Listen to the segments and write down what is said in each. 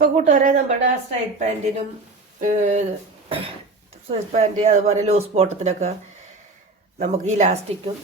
അപ്പോൾ കൂട്ടുകാരെ നമ്മുടെ സ്ട്രൈറ്റ് പാന്റിനും സ്ട്രൈറ്റ് പാന്റ് അതുപോലെ ലൂസ് ബോട്ടത്തിനൊക്കെ നമുക്ക് ഇലാസ്റ്റിക്കും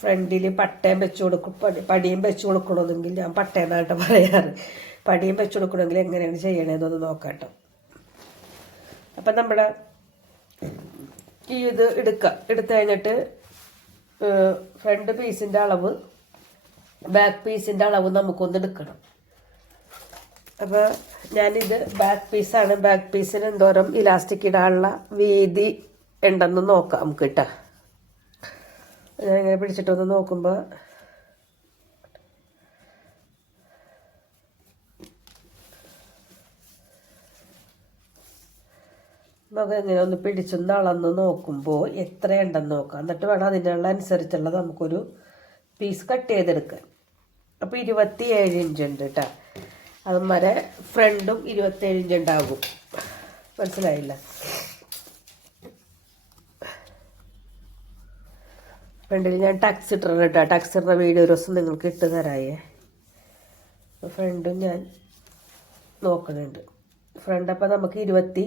ഫ്രണ്ടിൽ പട്ടയം വെച്ച് കൊടുക്കും. പടി പടിയും വെച്ച് കൊടുക്കണമെങ്കിൽ ഞാൻ പട്ടയെന്നായിട്ട് പറയാറ്. പടിയും വെച്ച് കൊടുക്കണമെങ്കിൽ എങ്ങനെയാണ് ചെയ്യണതെന്നൊന്ന് നോക്കാട്ടോ. കേട്ടോ അപ്പം നമ്മുടെ ഈ ഇത് എടുക്കുക എടുത്തു കഴിഞ്ഞിട്ട് ഫ്രണ്ട് പീസിന്റെ അളവ് ബാക്ക് പീസിന്റെ അളവ് നമുക്കൊന്ന് എടുക്കണം. അപ്പോൾ ഞാനിത് ബാക്ക് പീസാണ് ബാക്ക് പീസിന് എന്തോരം ഇലാസ്റ്റിക് ഇടാനുള്ള വീതി ഉണ്ടെന്ന് നോക്കാം നമുക്ക് കേട്ടോ. ഞാൻ ഇങ്ങനെ പിടിച്ചിട്ടൊന്ന് നോക്കുമ്പോൾ നമുക്ക് എങ്ങനെ ഒന്ന് പിടിച്ചൊന്ന് അളന്ന് നോക്കുമ്പോൾ എത്രയുണ്ടെന്ന് നോക്കാം. എന്നിട്ട് വേണം അതിനുള്ള അനുസരിച്ചുള്ള നമുക്കൊരു പീസ് കട്ട് ചെയ്തെടുക്കാൻ. അപ്പോൾ ഇരുപത്തിയേഴ് ഇഞ്ച് ഉണ്ട് കേട്ടോ. അതുമാരെ ഫ്രണ്ടും ഇരുപത്തേഴ് ഇഞ്ച് ഉണ്ടാകും. മനസ്സിലായില്ല? ഫ്രണ്ടിൽ ഞാൻ ടക്സ് ഇട്ടിട്ടുണ്ട് കേട്ടോ. ടക്സ് ഇടുന്ന വീഡിയോ ഒരു ദിവസം നിങ്ങൾക്ക് ഇട്ട് തരായേ. ഫ്രണ്ടും ഞാൻ നോക്കുന്നുണ്ട്. ഫ്രണ്ട് അപ്പം നമുക്ക് ഇരുപത്തി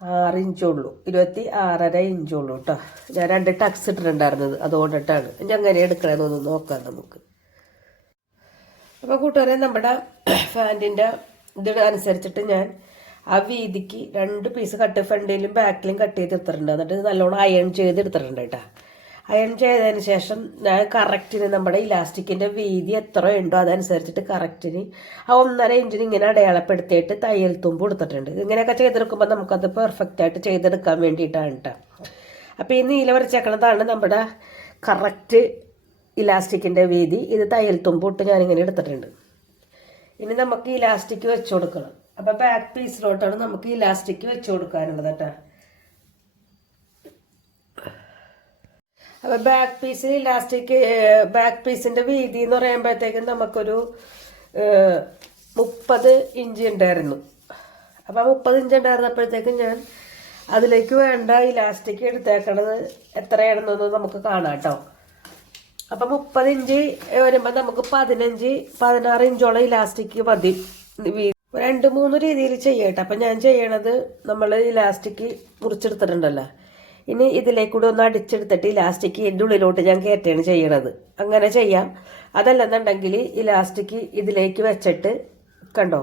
ആറ് ഇഞ്ചുള്ളൂ ഇരുപത്തി ആറര ഇഞ്ചുള്ളൂ കേട്ടോ. ഞാൻ രണ്ട് ടക്സ് ഇട്ടിട്ടുണ്ടായിരുന്നത്. അതുകൊണ്ടിട്ടാണ്. ഞാൻ അങ്ങനെ എടുക്കണമെന്നൊന്ന് നോക്കാം നമുക്ക്. അപ്പോൾ കൂട്ടുകാരെ നമ്മുടെ ഫാന്റിന്റെ ഇത് അനുസരിച്ചിട്ട് ഞാൻ ആ വീതിക്ക് രണ്ട് പീസ് കട്ട് ഫ്രണ്ടിലും ബാക്കിലും കട്ട് ചെയ്ത് എടുത്തിട്ടുണ്ട്. എന്നിട്ട് നല്ലോണം അയൺ ചെയ്ത് എടുത്തിട്ടുണ്ട് കേട്ടോ. അയൺ ചെയ്തതിന് ശേഷം ഞാൻ കറക്റ്റിന് നമ്മുടെ ഇലാസ്റ്റിക്കിന്റെ വീതി എത്ര ഉണ്ടോ അതനുസരിച്ചിട്ട് കറക്റ്റിന് ആ ഒന്നര ഇഞ്ചിന് ഇങ്ങനെ അടയാളപ്പെടുത്തിയിട്ട് തയ്യൽ തുമ്പ് കൊടുത്തിട്ടുണ്ട്. ഇങ്ങനെയൊക്കെ ചെയ്തെടുക്കുമ്പോൾ നമുക്കത് പെർഫെക്റ്റ് ആയിട്ട് ചെയ്തെടുക്കാൻ വേണ്ടിയിട്ടാണ് കേട്ടോ. അപ്പോൾ ഈ നീല വരച്ചേക്കണതാണ് നമ്മുടെ കറക്റ്റ് ഇലാസ്റ്റിക്കിന്റെ വീതി ഇത് തയ്യൽ തുമ്പിട്ട് ഞാനിങ്ങനെ എടുത്തിട്ടുണ്ട്. ഇനി നമുക്ക് ഇലാസ്റ്റിക് വെച്ച് കൊടുക്കണം. അപ്പോൾ ബാക്ക് പീസിലോട്ടാണ് നമുക്ക് ഇലാസ്റ്റിക് വെച്ച് കൊടുക്കാനുള്ളത് കേട്ടോ. അപ്പോൾ ബാക്ക് പീസിൽ ഇലാസ്റ്റിക് ബാക്ക് പീസിന്റെ വീതി എന്ന് പറയുമ്പോഴത്തേക്കും നമുക്കൊരു മുപ്പത് ഇഞ്ച് ഉണ്ടായിരുന്നു. അപ്പോൾ മുപ്പത് ഇഞ്ച് ഉണ്ടായിരുന്നപ്പോഴത്തേക്കും ഞാൻ അതിലേക്ക് വേണ്ട ഇലാസ്റ്റിക് എടുത്തേക്കണത് എത്രയാണെന്നൊന്ന് നമുക്ക് കാണാം കേട്ടോ. അപ്പം മുപ്പത് ഇഞ്ച് വരുമ്പോൾ നമുക്ക് പതിനഞ്ച് പതിനാറ് ഇഞ്ചോളം ഇലാസ്റ്റിക് മതി. രണ്ട് മൂന്ന് രീതിയിൽ ചെയ്യട്ടെ. അപ്പം ഞാൻ ചെയ്യണത് നമ്മൾ ഇലാസ്റ്റിക് മുറിച്ചെടുത്തിട്ടുണ്ടല്ലോ. ഇനി ഇതിലേക്കൂടെ ഒന്ന് അടിച്ചെടുത്തിട്ട് ഇലാസ്റ്റിക് എന്റെ ഉള്ളിലോട്ട് ഞാൻ കയറ്റുകയാണ് ചെയ്യണത്. അങ്ങനെ ചെയ്യാം. അതല്ലെന്നുണ്ടെങ്കിൽ ഇലാസ്റ്റിക് ഇതിലേക്ക് വെച്ചിട്ട് കണ്ടോ?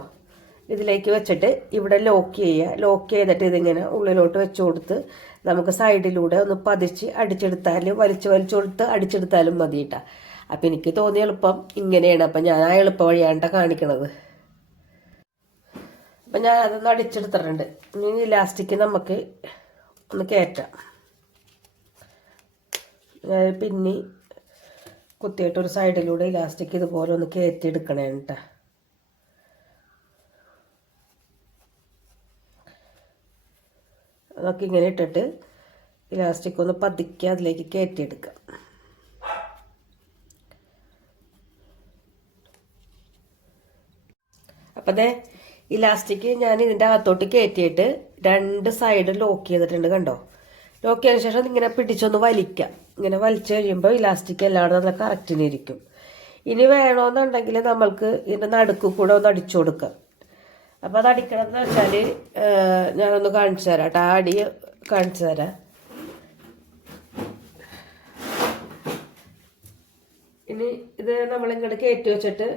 ഇതിലേക്ക് വെച്ചിട്ട് ഇവിടെ ലോക്ക് ചെയ്യുക. ലോക്ക് ചെയ്തിട്ട് ഇതിങ്ങനെ ഉള്ളിലോട്ട് വെച്ച് കൊടുത്ത് നമുക്ക് സൈഡിലൂടെ ഒന്ന് പതിച്ച് അടിച്ചെടുത്താൽ വലിച്ചു വലിച്ചു കൊടുത്ത് അടിച്ചെടുത്താലും മതി കേട്ടോ അപ്പം എനിക്ക് തോന്നിയ എളുപ്പം ഇങ്ങനെയാണ്. അപ്പം ഞാൻ ആ എളുപ്പ വഴിയാണ്ട കാണിക്കണത്. അപ്പം ഞാൻ അതൊന്ന് അടിച്ചെടുത്തിട്ടുണ്ട്. ഇനി ഇലാസ്റ്റിക് നമുക്ക് ഒന്ന് കയറ്റാം. പിന്നെ കുത്തിയിട്ട് ഒരു സൈഡിലൂടെ ഇലാസ്റ്റിക് ഇതുപോലെ ഒന്ന് കയറ്റി എടുക്കണേ അതൊക്കെ ഇങ്ങനെ ഇട്ടിട്ട് ഇലാസ്റ്റിക് ഒന്ന് പതുക്കെ അതിലേക്ക് കയറ്റിയെടുക്കാം. അപ്പം അതെ ഇലാസ്റ്റിക് ഞാൻ ഇതിന്റെ അകത്തോട്ട് കയറ്റിയിട്ട് രണ്ട് സൈഡ് ലോക്ക് ചെയ്തിട്ടുണ്ട് കണ്ടോ? ലോക്ക് ചെയ്തതിന് ശേഷം ഇങ്ങനെ പിടിച്ചൊന്ന് വലിക്കാം. ഇങ്ങനെ വലിച്ചു കഴിയുമ്പോൾ ഇലാസ്റ്റിക് എല്ലായിടും നല്ല കറക്റ്റിനിരിക്കും ഇനി വേണമെന്നുണ്ടെങ്കിൽ നമ്മൾക്ക് ഇതിന്റെ നടുക്ക് കൂടെ ഒന്ന് അടിച്ചു കൊടുക്കാം. അപ്പോൾ അത് അടിക്കണമെന്ന് വെച്ചാൽ ഞാനൊന്ന് കാണിച്ചു തരാം കേട്ടോ. ആ അടി കാണിച്ചു തരാം. ഇനി ഇത് നമ്മൾ നമ്മളിങ്ങോട്ട് കയറ്റി വെച്ചിട്ട്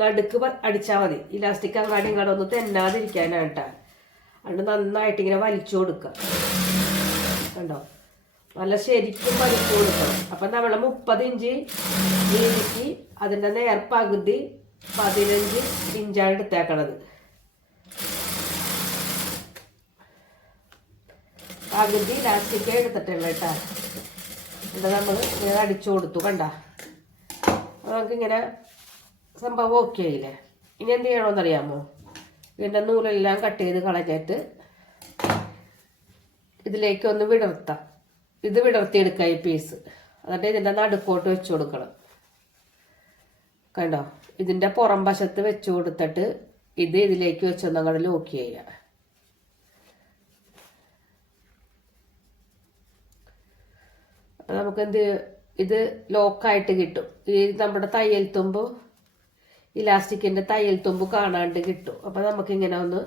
നടുക്ക് അടിച്ചാൽ മതി. ഇലാസ്റ്റിക് അങ്ങാടി ഇങ്ങോട്ട് ഒന്ന് തെന്നാതിരിക്കാനാണ് കേട്ടോ. അതുകൊണ്ട് നന്നായിട്ട് ഇങ്ങനെ വലിച്ചു കൊടുക്കുക കണ്ടോ? നല്ല ശരിക്കും വലിച്ചു കൊടുക്കണം. അപ്പം നമ്മൾ മുപ്പത് ഇഞ്ച് വീതിക്ക് അതിന്റെ നേർപ്പകുതി പതിനഞ്ച് ഇഞ്ചാണ് എടുത്തേക്കണത്. പകുതി ലാസ്റ്റിക്ക് എടുത്തിട്ടുള്ള കേട്ടോ. എന്നിട്ട് നമ്മൾ ഇങ്ങനെ അടിച്ചു കൊടുത്തു കണ്ട? നമുക്കിങ്ങനെ സംഭവം ഓക്കെ ആയില്ലേ? ഇനി എന്ത് ചെയ്യണമെന്നറിയാമോ ഇതിന്റെ നൂലെല്ലാം കട്ട് ചെയ്ത് കളഞ്ഞിട്ട് ഇതിലേക്ക് ഒന്ന് വിടർത്താം. ഇത് വിടർത്തിയെടുക്കുക ഈ പീസ് എന്നിട്ട് ഇതിന്റെ നടുക്കോട്ട് വെച്ച് കൊടുക്കണം. കണ്ടോ? ഇതിന്റെ പുറം വശത്ത് വെച്ച് കൊടുത്തിട്ട് ഇത് ഇതിലേക്ക് വെച്ചൊന്നും അങ്ങോട്ട് ലോക്ക് ചെയ്യുക. നമുക്ക് എന്ത് ഇത് ലോക്കായിട്ട് കിട്ടും. ഈ നമ്മുടെ തയ്യൽ തുമ്പ് ഇലാസ്റ്റിക്കിന്റെ തയ്യൽ തുമ്പ് കാണാണ്ട് കിട്ടും. അപ്പൊ നമുക്കിങ്ങനെ ഒന്ന്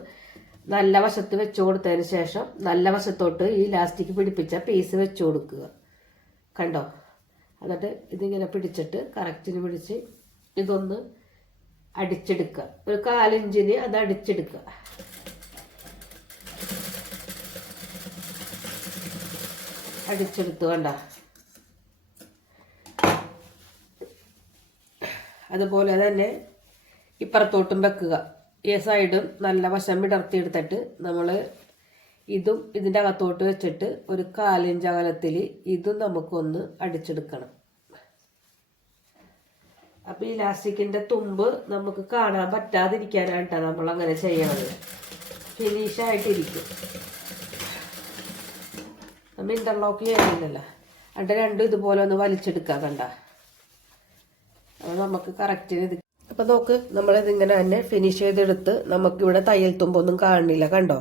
നല്ല വശത്ത് വെച്ചു കൊടുത്തതിന് ശേഷം നല്ല വശത്തോട്ട് ഈ ഇലാസ്റ്റിക് പിടിപ്പിച്ച പീസ് വെച്ചു കൊടുക്കുക. കണ്ടോ? എന്നിട്ട് ഇതിങ്ങനെ പിടിച്ചിട്ട് കറക്റ്റിന് പിടിച്ച് ഇതൊന്ന് അടിച്ചെടുക്കുക. ഒരു കാലിഞ്ചിന് അത് അടിച്ചെടുക്കുക. അടിച്ചെടുത്ത് വേണ്ട അതുപോലെ തന്നെ ഇപ്പുറത്തോട്ടും വെക്കുക. ഈ സൈഡും നല്ല വശം വിടർത്തിയെടുത്തിട്ട് നമ്മൾ ഇതും ഇതിന്റെ അകത്തോട്ട് വെച്ചിട്ട് ഒരു കാലിഞ്ച് അകലത്തിൽ ഇതും നമുക്കൊന്ന് അടിച്ചെടുക്കണം. അപ്പോൾ ഈ ഇലാസ്റ്റിക്കിന്റെ തുമ്പ് നമുക്ക് കാണാൻ പറ്റാതിരിക്കാനായിട്ടാണ് നമ്മൾ അങ്ങനെ ചെയ്യണത്. ഫിനിഷായിട്ടിരിക്കും നമ്മൾ ഇന്റർലോക്ക് ചെയ്യുന്നില്ലല്ലോ. അതിന്റെ രണ്ടും ഇതുപോലെ ഒന്ന് വലിച്ചെടുക്കുക കണ്ട. അപ്പോൾ നമുക്ക് കറക്റ്റിന് ഇത് അപ്പോൾ നോക്ക് നമ്മളിതിങ്ങനെ തന്നെ ഫിനിഷ് ചെയ്തെടുത്ത് നമുക്കിവിടെ തയ്യൽ തുമ്പൊന്നും കാണുന്നില്ല കണ്ടോ?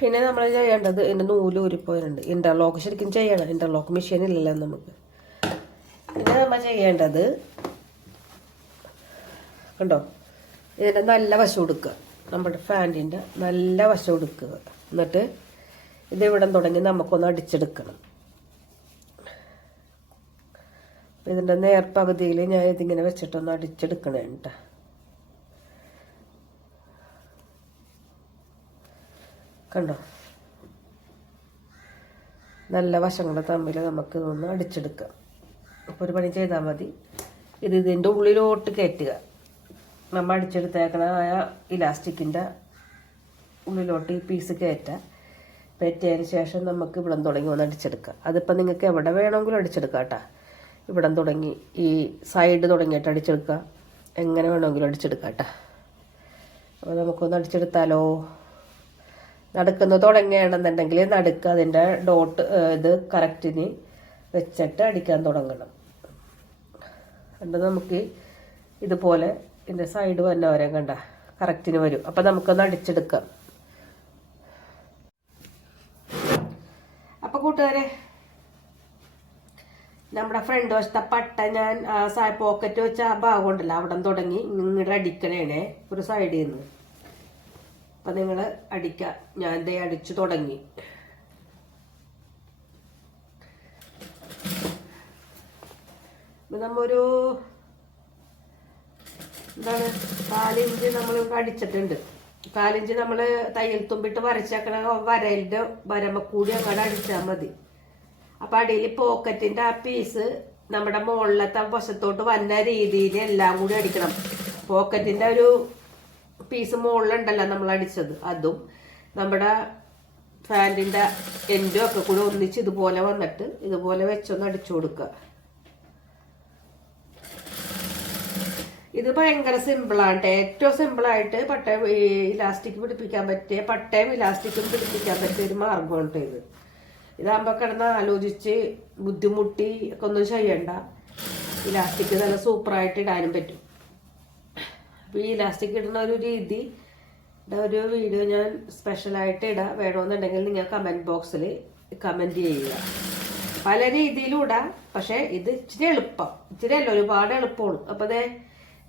പിന്നെ നമ്മൾ ചെയ്യേണ്ടത് എന്റെ നൂൽ ഊരിപ്പോയിട്ടുണ്ട്. ഇന്റർലോക്ക് ശരിക്കും ചെയ്യണം. ഇന്റർലോക്ക് മെഷീൻ ഇല്ലല്ലോ നമുക്ക്. പിന്നെ നമ്മൾ ചെയ്യേണ്ടത് കണ്ടോ? ഇതിന്റെ നല്ല വശം കൊടുക്കുക നമ്മുടെ ഫാന്റിന്റെ നല്ല വശം കൊടുക്കുക എന്നിട്ട് ഇത് ഇവിടെ തുടങ്ങി നമുക്കൊന്ന് അടിച്ചെടുക്കണം. ഇതിന്റെ നേർപ്പകുതിയിൽ ഞാൻ ഇതിങ്ങനെ വെച്ചിട്ടൊന്ന് അടിച്ചെടുക്കണേ കേട്ടോ കണ്ടോ? നല്ല വശങ്ങൾ തമ്മിൽ നമുക്ക് ഇതൊന്ന് അടിച്ചെടുക്കാം. അപ്പോൾ ഒരു പണി ചെയ്താൽ മതി. ഇത് ഇതിന്റെ ഉള്ളിലോട്ട് കയറ്റുക നമ്മൾ അടിച്ചെടുത്തേക്കണ ആ ഇലാസ്റ്റിക്കിന്റെ ഉള്ളിലോട്ട് ഈ പീസ് കയറ്റുക കയറ്റിയതിന് ശേഷം നമുക്ക് ഇവിടെ തുടങ്ങി ഒന്ന് അടിച്ചെടുക്കാം. അതിപ്പോൾ നിങ്ങൾക്ക് എവിടെ വേണമെങ്കിലും അടിച്ചെടുക്കാം കേട്ടോ ഇവിടം തുടങ്ങി. ഈ സൈഡ് തുടങ്ങിയിട്ട് അടിച്ചെടുക്കുക. എങ്ങനെ വേണമെങ്കിലും അടിച്ചെടുക്കാം കേട്ടോ. അപ്പോൾ നമുക്കൊന്ന് അടിച്ചെടുത്താലോ? നടക്കുന്നത് തുടങ്ങുകയാണെന്നുണ്ടെങ്കിൽ നടുക്ക് അതിന്റെ ഡോട്ട് ഇത് കറക്റ്റിന് വെച്ചിട്ട് അടിക്കാൻ തുടങ്ങണം. എന്നിട്ട് നമുക്ക് ഇതുപോലെ ഇതിന്റെ സൈഡ് വന്ന വരെ കണ്ട? കറക്റ്റിന് വരും. അപ്പം നമുക്കൊന്ന് അടിച്ചെടുക്കാം. അപ്പോൾ കൂട്ടുകാരെ നമ്മുടെ ഫ്രണ്ട് വശത്തെ പട്ട ഞാൻ സാ പോക്കറ്റ് വെച്ച ആ ഭാഗം ഉണ്ടല്ലോ അവിടെ തുടങ്ങി. ഇങ്ങോട്ട് അടിക്കണേണേ ഒരു സൈഡിൽ നിന്ന് അപ്പം നിങ്ങൾ അടിക്ക. ഞാൻ ദേ അടിച്ചു തുടങ്ങി. നമ്മൊരു എന്താണ് കാലിഞ്ച് നമ്മൾ അടിച്ചിട്ടുണ്ട്. കാലിഞ്ച് നമ്മൾ തയ്യൽ തുമ്പിട്ട് വരച്ചേക്കണ വരലിന്റെ വരമക്കൂടി അങ്ങോട്ട് അടിച്ചാൽ മതി. അപ്പം അടിയിൽ പോക്കറ്റിന്റെ ആ പീസ് നമ്മുടെ മുകളിലത്തെ വശത്തോട്ട് വന്ന രീതിയിൽ എല്ലാം കൂടി അടിക്കണം. പോക്കറ്റിന്റെ ഒരു പീസ് മുകളിലുണ്ടല്ലോ നമ്മൾ അടിച്ചത്. അതും നമ്മുടെ ഫാന്റിന്റെ എൻഡും ഒക്കെ കൂടി ഒന്നിച്ച് ഇതുപോലെ വന്നിട്ട് ഇതുപോലെ വെച്ചൊന്ന് അടിച്ചു കൊടുക്കുക. ഇത് ഭയങ്കര സിമ്പിളാണ് ഏറ്റവും സിമ്പിളായിട്ട് പട്ടയം ഇലാസ്റ്റിക് പിടിപ്പിക്കാൻ പറ്റിയ പട്ടയം ഇലാസ്റ്റിക്കും പിടിപ്പിക്കാൻ പറ്റിയ ഒരു മാർഗമാണ് ഇത്. ഇതാകുമ്പോൾ കിടന്ന് ആലോചിച്ച് ബുദ്ധിമുട്ടി ഒക്കെ ഒന്നും ചെയ്യണ്ട. ഇലാസ്റ്റിക് നല്ല സൂപ്പറായിട്ട് ഇടാനും പറ്റും. അപ്പോൾ ഈ ഇലാസ്റ്റിക് ഇടുന്ന ഒരു രീതി ഒരു വീഡിയോ ഞാൻ സ്പെഷ്യലായിട്ട് ഇടാം. വേണമെന്നുണ്ടെങ്കിൽ നിങ്ങൾ കമന്റ് ബോക്സിൽ കമന്റ് ചെയ്യുക. പല രീതിയിലും ഇടാം. പക്ഷേ ഇത് ഇച്ചിരി എളുപ്പം. ഇച്ചിരി അല്ല ഒരുപാട് എളുപ്പമാണ് അപ്പോൾ അതെ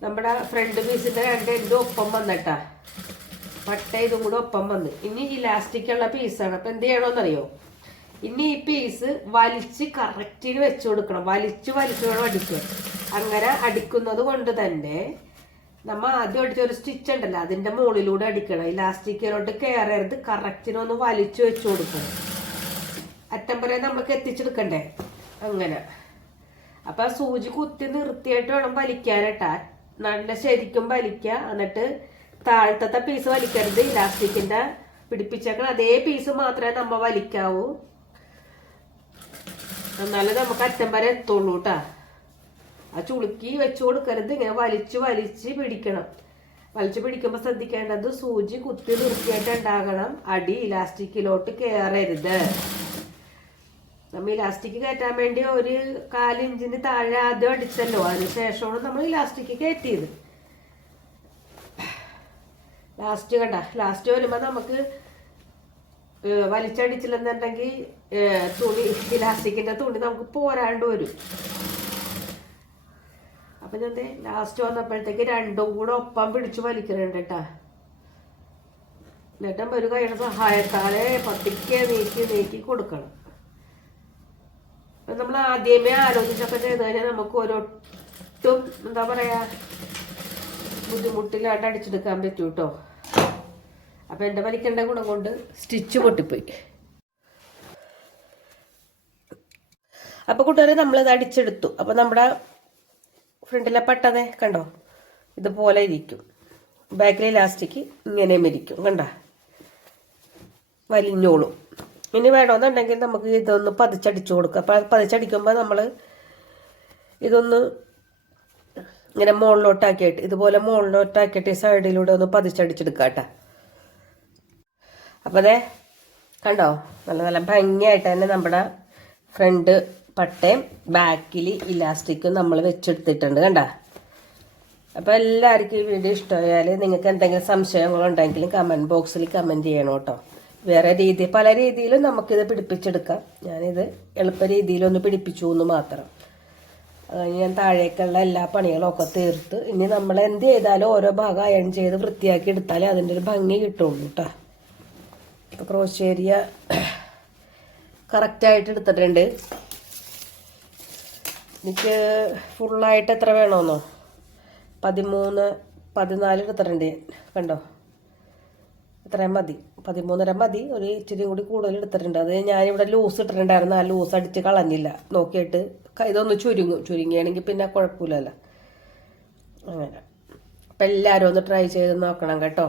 നമ്മുടെ ഫ്രണ്ട് പീസിന്റെ രണ്ട് എന്റെ ഒപ്പം വന്നിട്ടാ. പട്ട ഇതും കൂടെ ഒപ്പം വന്ന്. ഇനി ഇലാസ്റ്റിക് ഉള്ള പീസാണ് അപ്പോൾ എന്ത് ചെയ്യണമെന്നറിയോ ഇനി ഈ പീസ് വലിച്ച് കറക്റ്റിന് വെച്ചു കൊടുക്കണം. വലിച്ച് വലിച്ചു വേണം അടിക്കുക. അങ്ങനെ അടിക്കുന്നത് കൊണ്ട് തന്നെ നമ്മൾ ആദ്യം അടിച്ച ഒരു സ്റ്റിച്ച് ഉണ്ടല്ലോ അതിന്റെ മുകളിലൂടെ അടിക്കണം. ഇലാസ്റ്റിക്കിലോട്ട് കയറരുത് കറക്റ്റിനൊന്ന് വലിച്ചു വെച്ചു കൊടുക്കണം. അറ്റം വരെ നമുക്ക് എത്തിച്ചെടുക്കണ്ടേ? അങ്ങനെ. അപ്പൊ സൂചി കുത്തി നിർത്തിയിട്ട് വേണം വലിക്കാനട്ടാ നല്ല ശരിക്കും വലിക്കുക. എന്നിട്ട് താഴത്തത്തെ പീസ് വലിക്കരുത്. ഇലാസ്റ്റിക്കിന്റെ പിടിപ്പിച്ചേക്കണം അതേ പീസ് മാത്രമേ നമ്മ വലിക്കാവൂ. എന്നാലേ നമുക്ക് അറ്റം വരെ എത്തുള്ളൂ കേട്ടാ ആ ചുളുക്കി വെച്ചു കൊടുക്കരുത്. ഇങ്ങനെ വലിച്ച് വലിച്ച് പിടിക്കണം. വലിച്ചു പിടിക്കുമ്പോൾ ശ്രദ്ധിക്കേണ്ടത് സൂചി കുത്തി നിർത്തിയായിട്ട് ഉണ്ടാകണം. അടി ഇലാസ്റ്റിക്കിലോട്ട് കയറരുത് നമ്മൾ ഇലാസ്റ്റിക് കയറ്റാൻ വേണ്ടി ഒരു കാലിഞ്ചിന് താഴെ ആദ്യം അടിച്ചല്ലോ. അതിനുശേഷമാണ് നമ്മൾ ഇലാസ്റ്റിക് കയറ്റിയത്. ലാസ്റ്റ് കണ്ട. ലാസ്റ്റ് വരുമ്പോൾ നമുക്ക് വലിച്ചടിച്ചില്ലെന്നുണ്ടെങ്കിൽ തുണി ഇലാസ്റ്റിക്കിന്റെ തുണി നമുക്ക് പോരാണ്ട് വരും. അപ്പം ഞാൻ ലാസ്റ്റ് വന്നപ്പോഴത്തേക്ക് രണ്ടും കൂടെ ഒപ്പം പിടിച്ച് വലിക്കുന്നുണ്ട് കേട്ടാ എന്നിട്ടും ഒരു കൈയുടെ സഹായത്താലെ പത്തിക്കെ നീക്കി നീക്കി കൊടുക്കണം. നമ്മൾ ആദ്യമേ ആലോചിച്ചൊക്കെ ചെയ്ത് കഴിഞ്ഞാൽ നമുക്ക് ഒരൊട്ടും എന്താ പറയാ ബുദ്ധിമുട്ടില്ലാണ്ട് അടിച്ചെടുക്കാൻ പറ്റൂ കേട്ടോ അപ്പം എന്റെ വലിക്കേണ്ട ഗുണം കൊണ്ട് സ്റ്റിച്ച് പൊട്ടിപ്പോയി. അപ്പോൾ കൂട്ടുകാരെ നമ്മളിത് അടിച്ചെടുത്തു. അപ്പോൾ നമ്മുടെ ഫ്രണ്ടിലെ പട്ടതെ കണ്ടോ? ഇതുപോലെ ഇരിക്കും. ബാക്കിലെ ഇലാസ്റ്റിക് ഇങ്ങനെ ഇരിക്കും കണ്ട? വലിഞ്ഞോളും. ഇനി വേണമെന്നുണ്ടെങ്കിൽ നമുക്ക് ഇതൊന്ന് പതിച്ചടിച്ചു കൊടുക്കാം. അപ്പം പതിച്ചടിക്കുമ്പോൾ നമ്മൾ ഇതൊന്ന് ഇങ്ങനെ മുകളിലോട്ടാക്കിയിട്ട് ഇതുപോലെ മുകളിലോട്ടാക്കിയിട്ട് സൈഡിലൂടെ ഒന്ന് പതിച്ചടിച്ചെടുക്കാം കേട്ടോ അപ്പോൾ അതെ കണ്ടോ? നല്ല നല്ല ഭംഗിയായിട്ട് തന്നെ നമ്മുടെ ഫ്രണ്ട് പട്ടയും ബാക്കിൽ ഇലാസ്റ്റിക്കും നമ്മൾ വെച്ചെടുത്തിട്ടുണ്ട് കണ്ട? അപ്പോൾ എല്ലാവർക്കും ഈ വീഡിയോ ഇഷ്ടമായാൽ നിങ്ങൾക്ക് എന്തെങ്കിലും സംശയങ്ങളുണ്ടെങ്കിലും കമന്റ് ബോക്സിൽ കമന്റ് ചെയ്യണം കേട്ടോ. വേറെ രീതി പല രീതിയിലും നമുക്കിത് പിടിപ്പിച്ചെടുക്കാം. ഞാനിത് എളുപ്പ രീതിയിലൊന്ന് പിടിപ്പിച്ചു എന്ന് മാത്രം ഞാൻ താഴേക്കുള്ള എല്ലാ പണികളൊക്കെ തീർത്ത് ഇനി നമ്മൾ എന്ത് ചെയ്താലും ഓരോ ഭാഗം അയൺ ചെയ്ത് വൃത്തിയാക്കി എടുത്താലേ അതിന്റെ ഒരു ഭംഗി കിട്ടുള്ളൂ കേട്ടോ. ഇപ്പോൾ ക്രോശേരിയ കറക്റ്റായിട്ട് എടുത്തിട്ടുണ്ട്. എനിക്ക് ഫുള്ളായിട്ട് എത്ര വേണമെന്നോ പതിമൂന്ന് പതിനാല് എടുത്തിട്ടുണ്ട്. കണ്ടോ? ഇത്രയും മതി. പതിമൂന്നര മതി. ഒരു ഇച്ചിരി കൂടി കൂടുതൽ എടുത്തിട്ടുണ്ട്. അത് ഞാനിവിടെ ലൂസ് ഇട്ടിട്ടുണ്ടായിരുന്നു. ആ ലൂസ് അടിച്ച് കളഞ്ഞില്ല. നോക്കിയിട്ട് ഇതൊന്ന് ചുരുങ്ങും. ചുരുങ്ങിയാണെങ്കിൽ പിന്നെ കുഴപ്പമില്ലല്ലോ. അങ്ങനെ. അപ്പം എല്ലാവരും ഒന്ന് ട്രൈ ചെയ്ത് നോക്കണം കേട്ടോ.